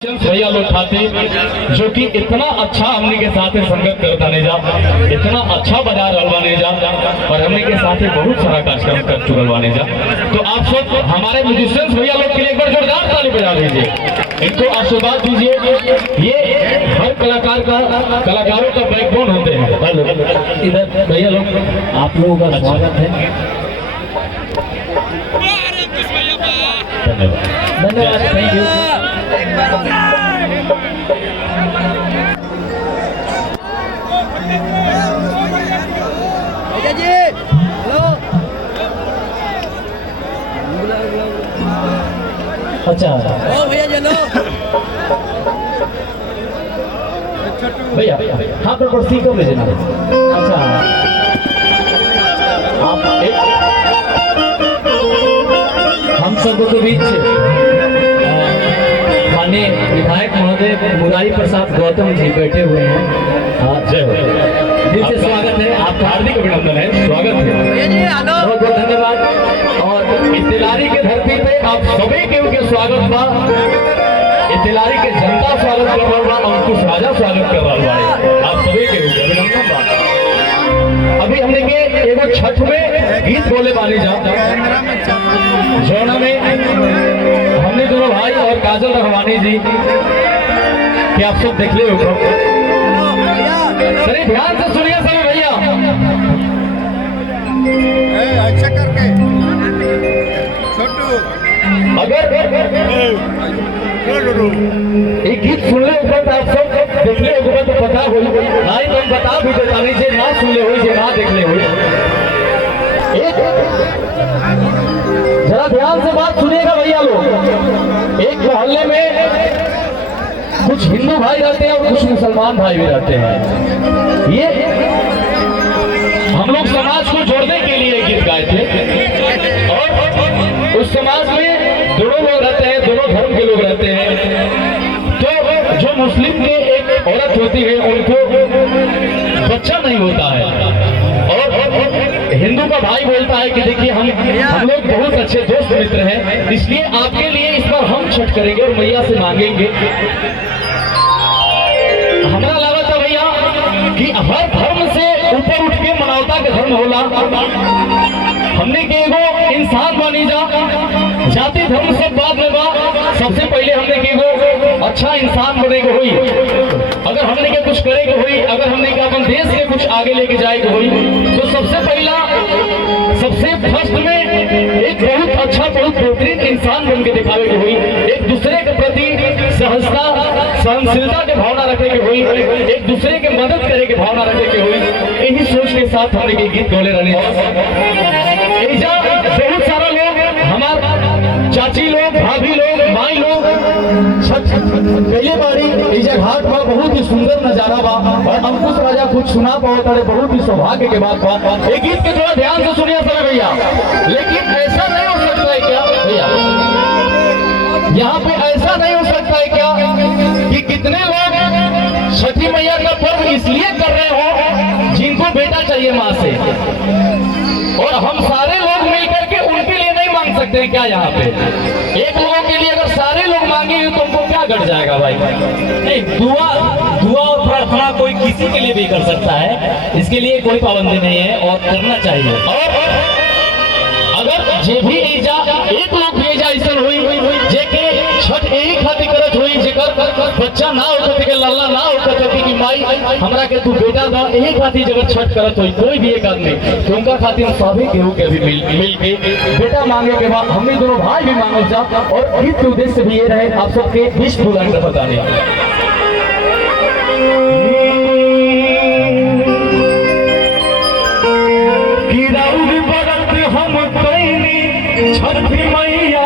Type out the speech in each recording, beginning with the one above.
भैया लोग खाते जो कि इतना अच्छा हमने के साथ संगत करता नहीं जा, इतना अच्छा बजा रलवाने जा और हमने के साथ बहुत सारा कार्यक्रम कर चुकलवाने जा। तो आप सब हमारे म्यूजिशियंस भैया लोग के लिए एक बार जोरदार ताली बजा दीजिए, इनको आशीर्वाद दीजिए। ये हर कलाकारों का बैकबोन होते हैं। हेलो इधर भैया लोग, आप लोगों का स्वागत है। धन्यवाद, थैंक यू। अच्छा भैया चलो भैया, हाँ पर कुर्सी कब ले जाना? अच्छा आप हम सबको के बीच माननीय विधायक महोदय मुरारी प्रसाद गौतम जी बैठे हुए हैं। जय हो, दिल से स्वागत है, आपका हार्दिक अभिनंदन है, स्वागत है, बहुत बहुत धन्यवाद। और इतिलारी के धरती पे आप सभी के स्वागत बा, इतिलारी के जनता स्वागत कर रहा बा, अंकुश राजा स्वागत कर रहा बा, आप सभी के अभिनंदन बा। अभी हमने के एगो छठ में गीत बोले बानी जा, जौना में हमने दोनों भाई और काजल रखवानी जी कि आप सब देख ले हो, ध्यान से सुनिए सभी भैया। अच्छा करके छोटू, अगर एक गीत सुन ले ऊपर आप सब देख ले ऊपर तो पता हो, नहीं तो हम बता भी देता नहीं जे ना सुन ले हो, जे ना देख ले हो। जरा ध्यान से बात सुनिएगा भैया लोग। एक मोहल्ले में कुछ हिंदू भाई रहते हैं और कुछ मुसलमान भाई भी रहते हैं। ये हम लोग समाज को जोड़ने के लिए गीत गाए थे और उस समाज में दोनों लोग रहते हैं, दोनों धर्म के लोग रहते हैं। तो जो मुस्लिम के एक औरत होती है उनको बच्चा नहीं होता है और हिंदू का भाई बोलता है कि देखिए हम लोग बहुत अच्छे दोस्त मित्र हैं, इसलिए आपके लिए इस बार हम छठ करेंगे और मैया से मांगेंगे। हमारा लागत है भैया कि हर धर्म से ऊपर उठ के मानवता के धर्म होला। हमने के एगो इंसान बनी जा, जाति धर्म सब बाद में बा, सबसे पहले हमने के एगो अच्छा इंसान बने के हुई। अगर हमने के कुछ करे के हुई, अगर हमने के अपन देश के कुछ आगे लेके जाए के हुई, तो सबसे पहला सबसे फर्स्ट में एक बहुत अच्छा बहुत बेहतरीन इंसान बन के दिखावे के हुई। एक दूसरे के प्रति सहजता सहनशीलता के भावना रखे के हुई, एक दूसरे के मदद करे के भावना रखे के हुई। यही सोच के साथ हमने के गीत बोले रहने। बहुत सारा लोग, हमारे चाची लोग, भाभी लोग, माई लोग पहले बारी इजा घाट बा, बहुत ही सुंदर नजारा बा और अंकुश राजा कुछ सुना पाओ तारे, बहुत ही सौभाग्य के बात बा। एक गीत के थोड़ा ध्यान से सुनिए सभी भैया। लेकिन ऐसा नहीं हो सकता है क्या भैया, यहाँ पे ऐसा नहीं हो सकता है क्या कि कितने लोग छठी मैया का पर्व इसलिए कर रहे हो जिनको बेटा चाहिए माँ से, और हम सारे लोग मिलकर के उनके लिए नहीं मांग सकते हैं क्या? यहाँ पे एक लोगों के लिए अगर सारे लोग मांगेंगे तो उनको क्या घट जाएगा भाई? नहीं, दुआ और प्रार्थना कोई किसी के लिए भी कर सकता है, इसके लिए कोई पाबंदी नहीं है और करना चाहिए। और अगर जे भी एक लोग भी ऐसा हुई जेके छठ यही खातिर करत हुई, जेकर बच्चा ना होते के लल्ला ना होते कि माई हमरा के तू बेटा दा, यही खातिर जब छठ करत हुई कोई भी एक आदमी, तो उनका खातिर सभी केहू के भी मिल के बेटा मांगे के बाद हम दोनों भाई भी मांगल जा। और गीत के उद्देश्य भी ये रहे आप सबके विश्व बुलंद बताने। छठी मैया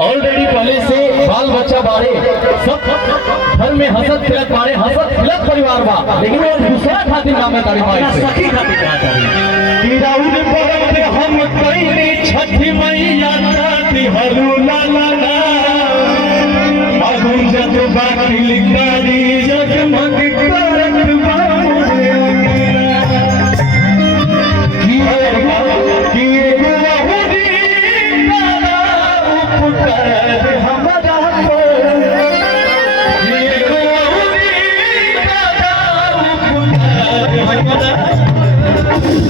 ऑलरेडी पहले से बाल बच्चा बारे सब घर में हंसत खिलत बारे, हंसत खिलत परिवार बा, लेकिन वो दूसरा खातिर मांगे तारी भाई सखी खातिर कि राउर पर हम कइनी छठी मैया दिहरू लाला अगु जग बाकी लिकारी जगमग करत बामुरे कि एगो अहुरी तारा उपकार हमरा पर कि एगो अहुरी तारा उपकार हमरा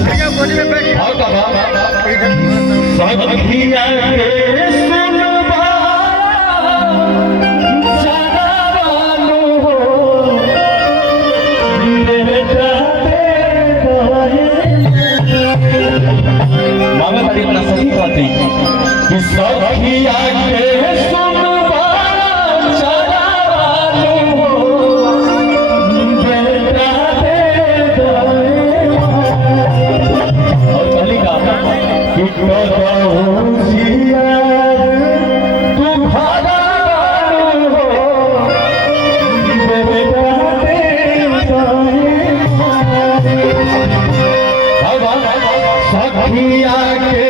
भैया बोली में बैठ और कहा सखिया के सुनबा जनावानु हो बेटा मांगा तारी अपना सही बाती कि सखिया के सुनबा जनावानु हो बेटा और पहली का कि सखिया के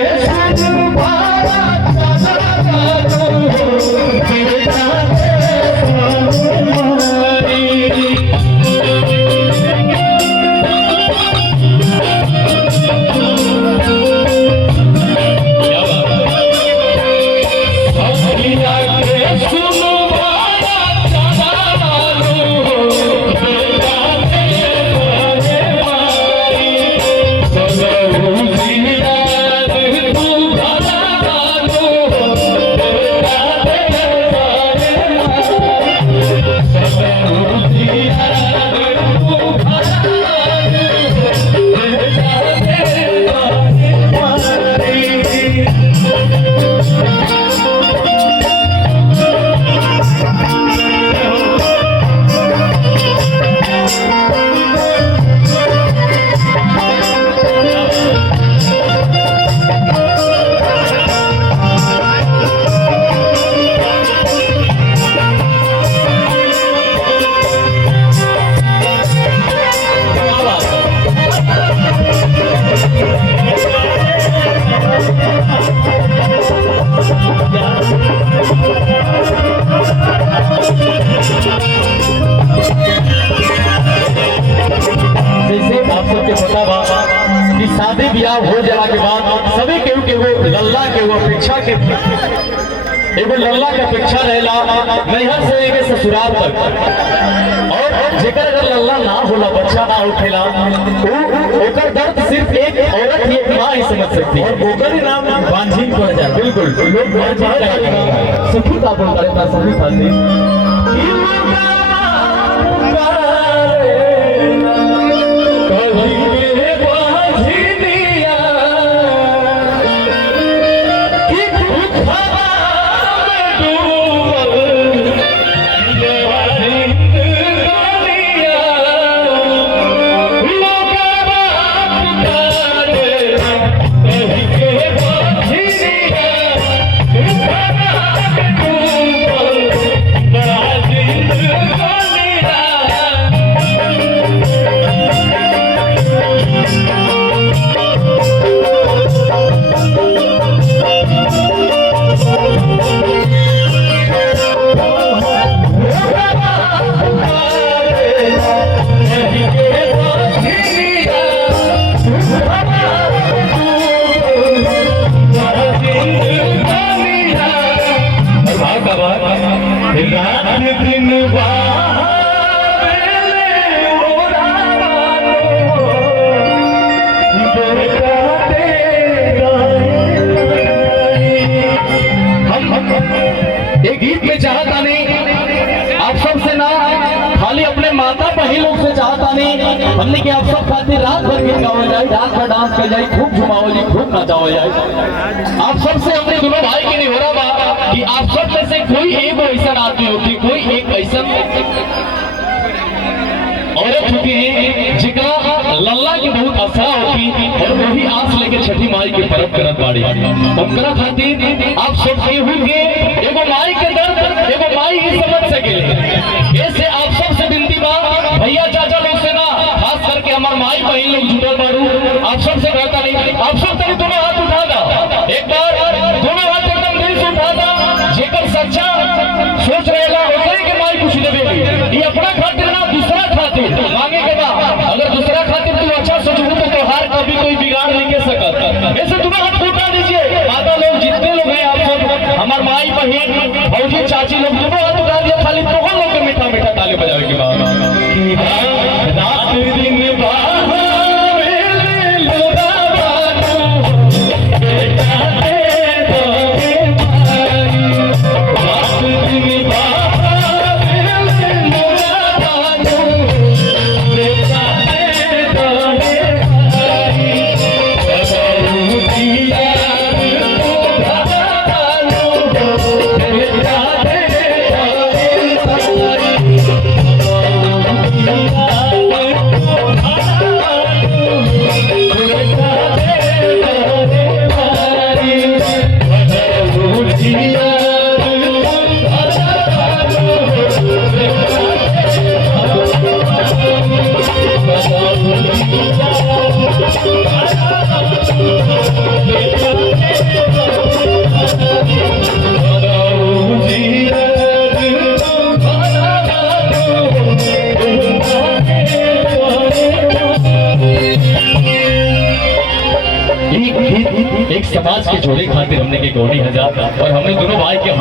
शादी ब्याह हो जाला के बाद सभी केहू के वो लल्ला के वो अपेक्षा के एगो लल्ला के अपेक्षा रहेला नैहर से लेके ससुराल तक और जेकर अगर लल्ला ना होला बच्चा ना उठेला ओकर दर्द सिर्फ एक औरत ही एक माँ ही समझ सकती है और ओकर ही नाम बांझिन पड़ जाए बिल्कुल लोग बांझिन कहेंगे सखी का बोल रहे हैं सभी खाते एक गीत में चाहता नहीं आप सबसे ना खाली अपने माता बहन लोग से चाहता नहीं हमने कि आप सब खातिर रात भर गीत गावल जाए रात भर डांस किया जाए खूब झुमावल जाए खूब नचावल जाए आप सबसे अपने दोनों भाई के नहीं हो रहा बा कि आप सब में से कोई एक ऐसा आदमी होती कोई एक ऐसा औरत होती है जिकरा लल्ला की बहुत आशा होती और वही आस लेके छठी माई के परब करत बाड़ी उनकरा खातिर आप सब केहू के एगो माई के दर्द एगो माई ही समझ सके ऐसे आप सब से विनती बा भैया चाचा लोग से ना खास करके हमार माई बहन लोग जुटल बारू आप सब से कहता नहीं आप सब तनी दोनों हाथ उठा दा एक बार दोनों हाथ एकदम दिल से माई बहन भौजी चाची लोग दोनों हाथ उठा दिया, खाली तो हम लोग के मीठा मीठा ताली बजावे के बाद रात दिन एक समाज के जोड़े खातिर हमने के गौरी हजार और हमने दोनों भाई के